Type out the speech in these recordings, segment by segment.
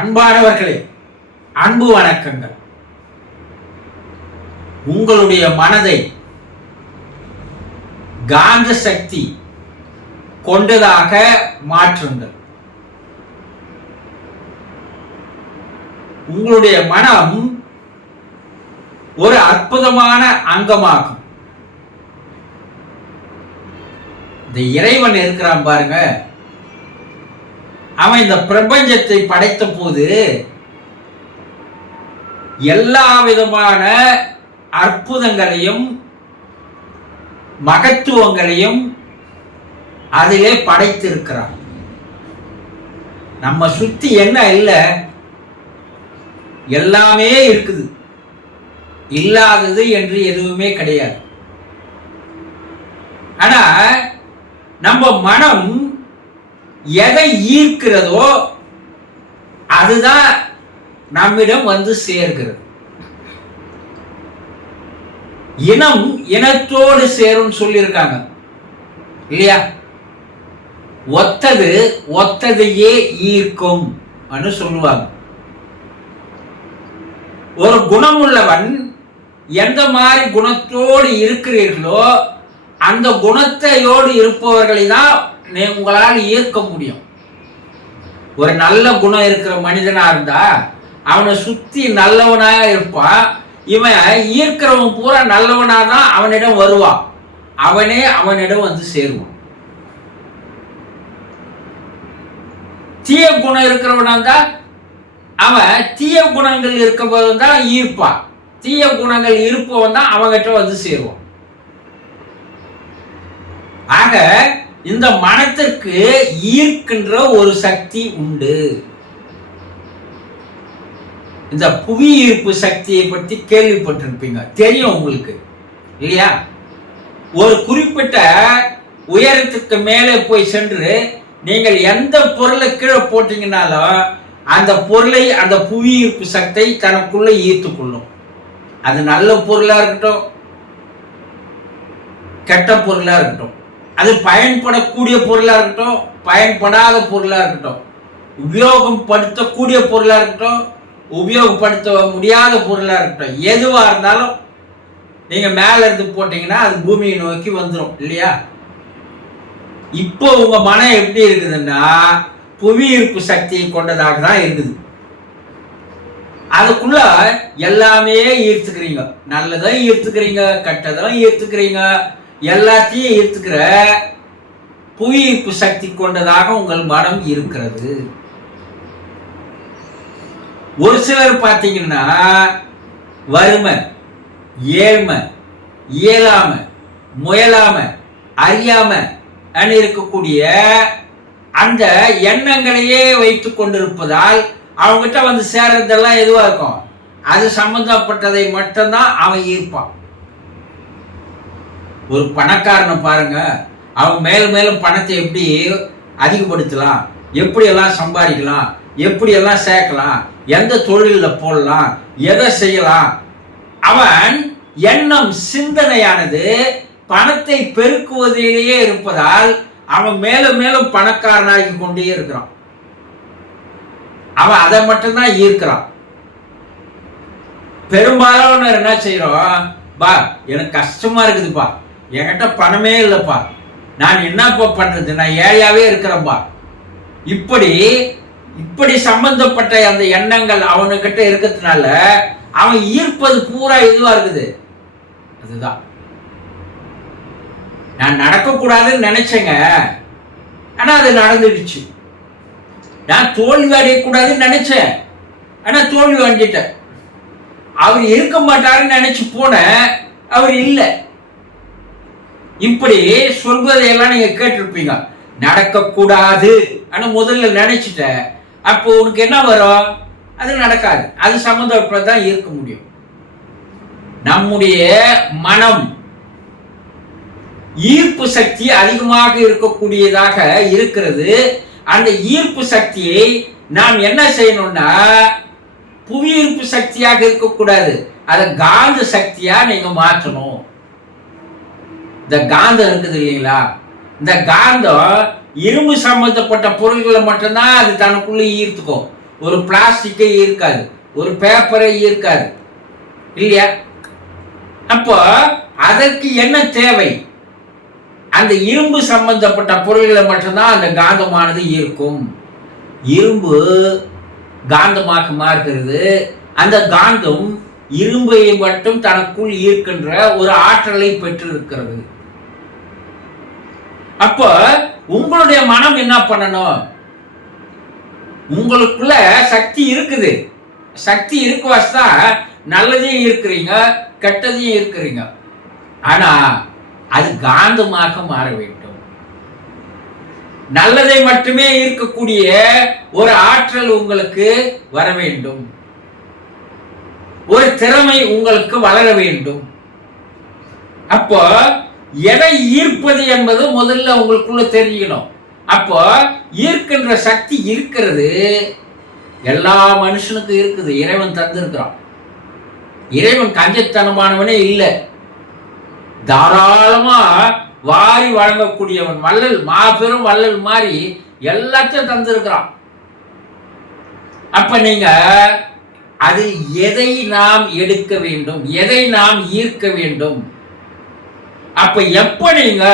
அன்பானவர்களே, அன்பு வணக்கங்கள். உங்களுடைய மனதை காந்த சக்தி கொண்டதாக மாற்றுங்கள். உங்களுடைய மனம் ஒரு அற்புதமான அங்கமாகும். இந்த இறைவன் இருக்கிறான் பாருங்க, அவன் இந்த பிரபஞ்சத்தை படைத்த போது எல்லா விதமான அற்புதங்களையும் மகத்துவங்களையும் அதிலே படைத்திருக்கிறான். நம்ம சுத்தி என்ன இல்லை, எல்லாமே இருக்குது. இல்லாதது என்று எதுவுமே கிடையாது. ஆனா நம்ம மனம் எதை ஈர்க்கிறதோ அதுதான் நம்மிடம் வந்து சேர்கிறது. இனம் இனத்தோடு சேரும் சொல்லியிருக்காங்க இல்லையா? ஒத்தது ஒத்ததையே ஈர்க்கும் சொல்லுவாங்க. ஒரு குணம் உள்ளவன் எந்த மாதிரி குணத்தோடு இருக்கிறீர்களோ அந்த குணத்தையோடு இருப்பவர்களை தான் உங்களால் ஈர்க்க முடியும். ஒரு நல்ல குணம் இருக்கிற மனிதனா இருந்தா அவனை சுத்தி நல்லவனா இருப்பான். இவன் ஈர்க்கிறவன் பூரா நல்லவனா தான் அவனிடம் வருவான். அவனே அவனிடம் வந்து சேருவான். தீய குணம் இருக்கிறவனா தான் அவன் தீய குணங்கள் இருக்கவன் தான் ஈர்ப்பான். தீய குணங்கள் இருப்பவன் தான் அவங்கிட்ட வந்து சேருவான். ஆக இந்த மனத்திற்கு ஈர்க்கின்ற ஒரு சக்தி உண்டு. இந்த புவி ஈர்ப்பு சக்தியை பற்றி கேள்விப்பட்டிருப்பீங்க, தெரியும் உங்களுக்கு இல்லையா? ஒரு குறிப்பிட்ட உயரத்துக்கு மேலே போய் சென்று நீங்கள் எந்த பொருளை கீழே போட்டீங்கன்னாலும் அந்த பொருளை அந்த புவி ஈர்ப்பு சக்தி தனக்குள்ள ஈர்த்து கொள்ளும். அது நல்ல பொருளா இருக்கட்டும், கெட்ட பொருளா இருக்கட்டும், அது பயன்படக்கூடிய பொருளா இருக்கட்டும், பயன்படாத பொருளா இருக்கட்டும், உபயோகப்படுத்தக்கூடிய பொருளா இருக்கட்டும், உபயோகப்படுத்த முடியாத பொருளா இருக்கட்டும், எதுவா இருந்தாலும் நீங்க மேல இருந்து போட்டீங்கன்னா அது பூமியை நோக்கி வந்துடும் இல்லையா? இப்போ உங்க மனம் எப்படி இருக்குதுன்னா புவி ஈர்ப்பு சக்தியை கொண்டதாக தான் இருக்குது. அதுக்குள்ள எல்லாமே ஈர்த்துக்கிறீங்க. நல்லதான் ஈர்த்துக்கிறீங்க, கெட்டதான் ஈர்த்துக்கிறீங்க, எல்லாத்தையும் ஈர்த்துக்கிற புவி ஈர்ப்பு சக்தி கொண்டதாக உங்கள் மனம் இருக்கிறது. ஒரு சிலர் பார்த்தீங்கன்னா வறுமை, ஏழ்மை, இயலாம, முயலாம, அறியாம இருக்கக்கூடிய அந்த எண்ணங்களையே வைத்துக் கொண்டிருப்பதால் அவங்ககிட்ட வந்து சேர்றதெல்லாம் எதுவா இருக்கும், அது சம்பந்தப்பட்டதை மட்டும்தான் அவன் ஈர்ப்பான். ஒரு பணக்காரனை பாருங்க, அவன் மேலும் மேலும் பணத்தை எப்படி அதிகப்படுத்தலாம், எப்படி எல்லாம் சம்பாதிக்கலாம், எப்படி எல்லாம் சேர்க்கலாம், எந்த தொழிலில் போடலாம், எதை செய்யலாம், அவன் எண்ணம் சிந்தனையானது பணத்தை பெருக்குவதிலேயே இருப்பதால் அவன் மேலும் மேலும் பணக்காரனாகி கொண்டே இருக்கிறான். அவன் அதை மட்டும்தான் ஈர்க்கிறான். பெரும்பாலான என்ன செய்யறோம், பா எனக்கு கஷ்டமா இருக்குதுப்பா, என்கிட்ட பணமே இல்லைப்பா, நான் என்னப்பா பண்றது, நான் ஏழையாவே இருக்கிறேன்பா, இப்படி சம்பந்தப்பட்ட அந்த எண்ணங்கள் அவனுக்கிட்ட இருக்கிறதுனால அவன் ஈர்ப்பது பூரா இதுவா இருக்குது. அதுதான் நான் நடக்கக்கூடாதுன்னு நினைச்சேங்க, ஆனா அது நடந்துடுச்சு. நான் தோல்வி அடையக்கூடாதுன்னு நினைச்சேன், ஆனா தோல்வி அடைஞ்சிட்டேன். அவர் இருக்க மாட்டாருன்னு நினைச்சு போன, அவர் இல்லை. இப்படி சொல்வதையெல்லாம் நீங்க கேட்டிருப்பீங்க. நடக்கக்கூடாது ஆனா முதல்ல நினைச்சிட்ட, அப்போ உனக்கு என்ன வரும், அது நடக்காது. அது சம்பந்தப்பட்டதான் இருக்க முடியும். நம்முடைய மனம் ஈர்ப்பு சக்தி அதிகமாக இருக்கக்கூடியதாக இருக்கிறது. அந்த ஈர்ப்பு சக்தியை நாம் என்ன செய்யணும்னா புவி ஈர்ப்பு சக்தியாக இருக்கக்கூடாது, அதை காந்த சக்தியா நீங்க மாற்றணும். இந்த காந்தம் இருக்குது இல்லைங்களா, இந்த காந்தம் இரும்பு சம்பந்தப்பட்ட பொருள்களை மட்டும்தான் அது தனக்குள்ள ஈர்த்துக்கும். ஒரு பிளாஸ்டிக்கை ஈர்க்காது, ஒரு பேப்பரை ஈர்க்காது இல்லையா? அப்போ அதற்கு என்ன தேவை? அந்த இரும்பு சம்பந்தப்பட்ட பொருள்களை மட்டும்தான் அந்த காந்தமானது ஈர்க்கும். இரும்பு காந்தமாக மாறுகிறது. அந்த காந்தம் இரும்பை மட்டும் தனக்குள் ஈர்க்கின்ற ஒரு ஆற்றலை பெற்றிருக்கிறது. அப்போ உங்களுடைய மனம் என்ன பண்ணணும்? உங்களுக்குள்ள சக்தி இருக்குது. சக்தி இருக்க வச்சா நல்லதையும் இருக்கிறீங்க, கெட்டதையும் இருக்கிறீங்க. ஆனா அது காந்தமாக மாற வேண்டும். நல்லதை மட்டுமே இருக்கக்கூடிய ஒரு ஆற்றல் உங்களுக்கு வர வேண்டும். ஒரு திறமை உங்களுக்கு வளர வேண்டும். அப்போ எதை ஈர்ப்பது என்பது முதல்ல உங்களுக்குள்ள தெரிஞ்சுக்கணும். அப்போ ஈர்க்கின்ற சக்தி இருக்கிறது. எல்லா மனுஷனுக்கும் இருக்குது. இறைவன் தந்திருக்கிறான். இறைவன் கஞ்சத்தனமானவனே இல்லை. தாராளமா வாரி வழங்கக்கூடியவன். வள்ளல், மாபெரும் வள்ளல் மாதிரி எல்லாத்தையும் தந்திருக்கிறான். அப்ப நீங்க அதில் எதை நாம் எடுக்க வேண்டும், எதை நாம் ஈர்க்க வேண்டும்? அப்ப எப்ப நீங்க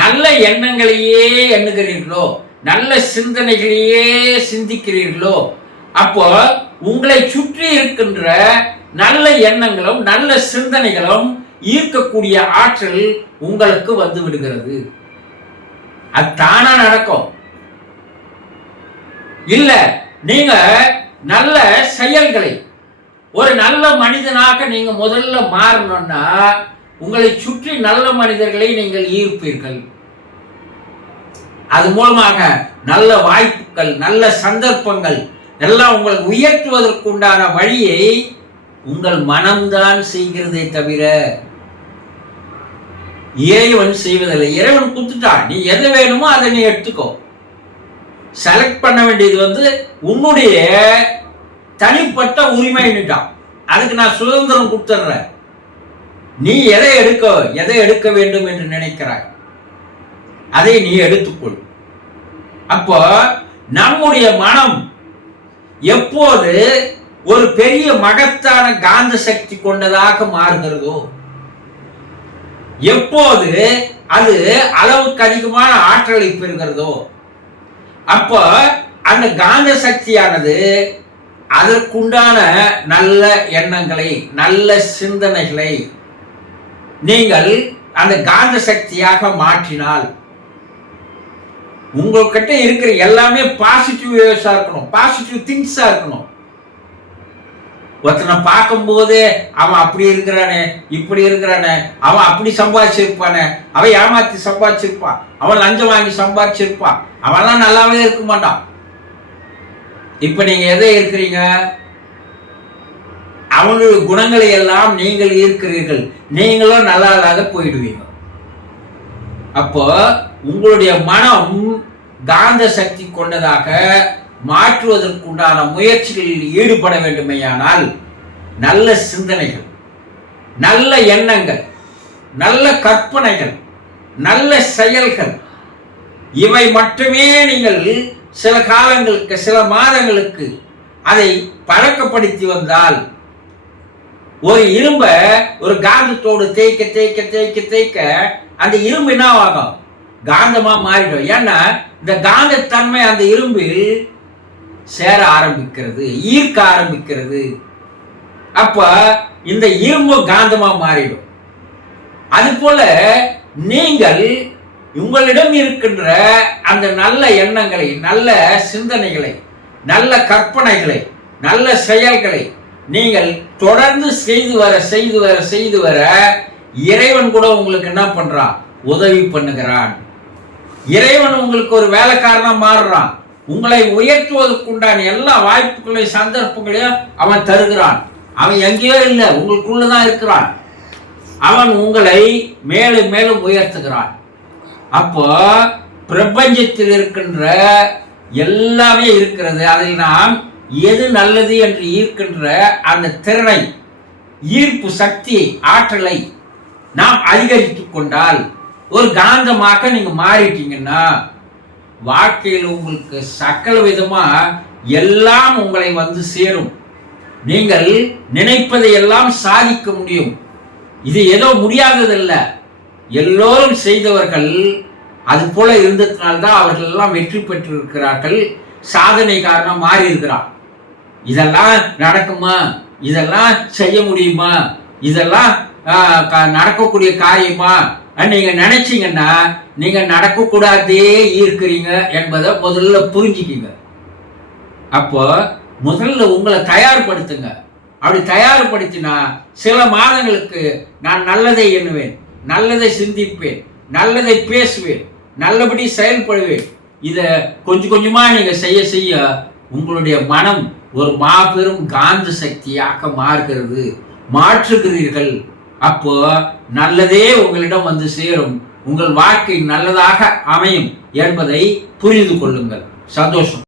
நல்ல எண்ணங்களையே எண்ணுகிறீர்களோ, நல்ல சிந்தனைகளையே சிந்திக்கிறீர்களோ, அப்போ உங்களை சுற்றி இருக்கின்ற நல்ல எண்ணங்களும் நல்ல சிந்தனைகளும் ஈர்க்கக்கூடிய ஆற்றல் உங்களுக்கு வந்து விடுகிறது. அது தானா நடக்கும். இல்ல நீங்க நல்ல செயல்களை, ஒரு நல்ல மனிதனாக நீங்க முதல்ல மாறணும்னா உங்களை சுற்றி நல்ல மனிதர்களை நீங்கள் ஈர்ப்பீர்கள். அது மூலமாக நல்ல வாய்ப்புகள், நல்ல சந்தர்ப்பங்கள் எல்லாம் உங்களை உயர்த்துவதற்கு உண்டான வழியை உங்கள் மனம்தான் செய்கிறதே தவிர இறைவன் செய்வதில்லை. இறைவன் கொடுத்துட்டான். நீ எது வேணுமோ அதை நீ எடுத்துக்கோ. செலக்ட் பண்ண வேண்டியது உன்னுடைய தனிப்பட்ட உரிமைன்னுட்டான். அதுக்கு நான் சுதந்திரம் கொடுத்துட்றேன். நீ எதை எடுக்க வேண்டும் என்று நினைக்கிறாய் அதை நீ எடுத்துக்கொள். அப்போ நம்முடைய மனம் எப்போது ஒரு பெரிய மகத்தான காந்த சக்தி கொண்டதாக மாறுகிறதோ, எப்போது அது அளவுக்கு அதிகமான ஆற்றலை பெறுகிறதோ, அப்போ அந்த காந்த சக்தியானது அதற்குண்டான நல்ல எண்ணங்களை, நல்ல சிந்தனைகளை நீங்கள் அந்த காந்த சக்தியாக மாற்றினால் உங்ககிட்ட இருக்கிற எல்லாமே பாசிட்டிவ் வேவ்ஸா இருக்கணும், பாசிட்டிவ் திங்ஸா இருக்கணும். ஒருத்தனை பார்க்கும் போது அவன் அப்படி இருக்கிறானே, இப்படி இருக்கிறானே, அவன் அப்படி சம்பாதிச்சிருப்பானே, அவன் ஏமாத்தி சம்பாதிச்சிருப்பான், அவன் லஞ்சம் வாங்கி சம்பாதிச்சிருப்பான், அவன்லாம் நல்லாவே இருக்க மாட்டான். இப்ப நீங்க எதை இருக்கிறீங்க? அவனுடைய குணங்களை எல்லாம் நீங்கள் ஈர்க்கிறீர்கள். நீங்களும் நல்லா இல்லாத போயிடுவீங்க. அப்போ உங்களுடைய மனம் காந்த சக்தி கொண்டதாக மாற்றுவதற்குண்டான முயற்சிகளில் ஈடுபட வேண்டுமேயானால் நல்ல சிந்தனைகள், நல்ல எண்ணங்கள், நல்ல கற்பனைகள், நல்ல செயல்கள், இவை மட்டுமே நீங்கள் சில காலங்களுக்கு, சில மாதங்களுக்கு அதை பழக்கப்படுத்தி வந்தால் ஒரு இரும்ப ஒரு காந்தத்தோடு தேய்க்க தேய்க்க தேய்க்க தேய்க்க அந்த இரும்பு என்ன ஆகும்? காந்தமா மாறிடும். ஏன்னா இந்த காந்தத்தன்மை அந்த இரும்பில் சேர ஆரம்பிக்கிறது, ஈர்க்க ஆரம்பிக்கிறது. அப்ப இந்த இரும்பு காந்தமா மாறிடும். அது போல நீங்கள் உங்களிடம் இருக்கின்ற அந்த நல்ல எண்ணங்களை, நல்ல சிந்தனைகளை, நல்ல கற்பனைகளை, நல்ல செயல்களை நீங்கள் தொடர்ந்து செய்து வர செய்து வர செய்து வர இறைவன் கூட உங்களுக்கு என்ன பண்றான்? உதவி பண்ணுகிறான். இறைவன் உங்களுக்கு ஒரு வேலைக்காரனா மாறுறான். உங்களை உயர்த்துவதற்குண்டான எல்லா வாய்ப்புகளையும் சந்தர்ப்பங்களையும் அவன் தருகிறான். அவன் எங்கேயோ இல்லை, உங்களுக்குள்ளதான் இருக்கிறான். அவன் உங்களை மேலும் மேலும் உயர்த்துகிறான். அப்போ பிரபஞ்சத்தில் இருக்கின்ற எல்லாமே இருக்கிறது. அதில் நாம் எது நல்லது என்று ஈர்க்கின்ற அந்த திறனை, ஈர்ப்பு சக்தி, ஆற்றலை நாம் அதிகரித்துக் கொண்டால், ஒரு காந்தமாக நீங்க மாறிட்டீங்கன்னா வாழ்க்கையில் உங்களுக்கு சகல விதமா எல்லாம் உங்களை வந்து சேரும். நீங்கள் நினைப்பதை எல்லாம் சாதிக்க முடியும். இது ஏதோ முடியாததல்ல, எல்லோரும் செய்தவர்கள் அது போல இருந்ததுனால்தான் அவர்கள் எல்லாம் வெற்றி பெற்றிருக்கிறார்கள், சாதனை காரணம் மாறி இருக்கிறார். இதெல்லாம் நடக்குமா, இதெல்லாம் செய்ய முடியுமா, இதெல்லாம் நடக்கக்கூடிய காரியமா நீங்க நினைச்சீங்கன்னா நீங்க நடக்கக்கூடாதே இருக்கிறீங்க என்பதை முதல்ல புரிஞ்சுக்கிங்க. அப்போ முதல்ல உங்களை தயார்படுத்துங்க. அப்படி தயார்படுத்தினா சில மாதங்களுக்கு நான் நல்லதை எண்ணுவேன், நல்லதை சிந்திப்பேன், நல்லதை பேசுவேன், நல்லபடி செயல்படுவேன். இதை கொஞ்சம் கொஞ்சமா நீங்க செய்ய செய்ய உங்களுடைய மனம் ஒரு மாபெரும் காந்த சக்தியாக மாற்றுகிறீர்கள். அப்போ நல்லதே உங்களிடம் வந்து சேரும், உங்கள் வாழ்க்கை நல்லதாக அமையும் என்பதை புரிந்து கொள்ளுங்கள். சந்தோஷம்.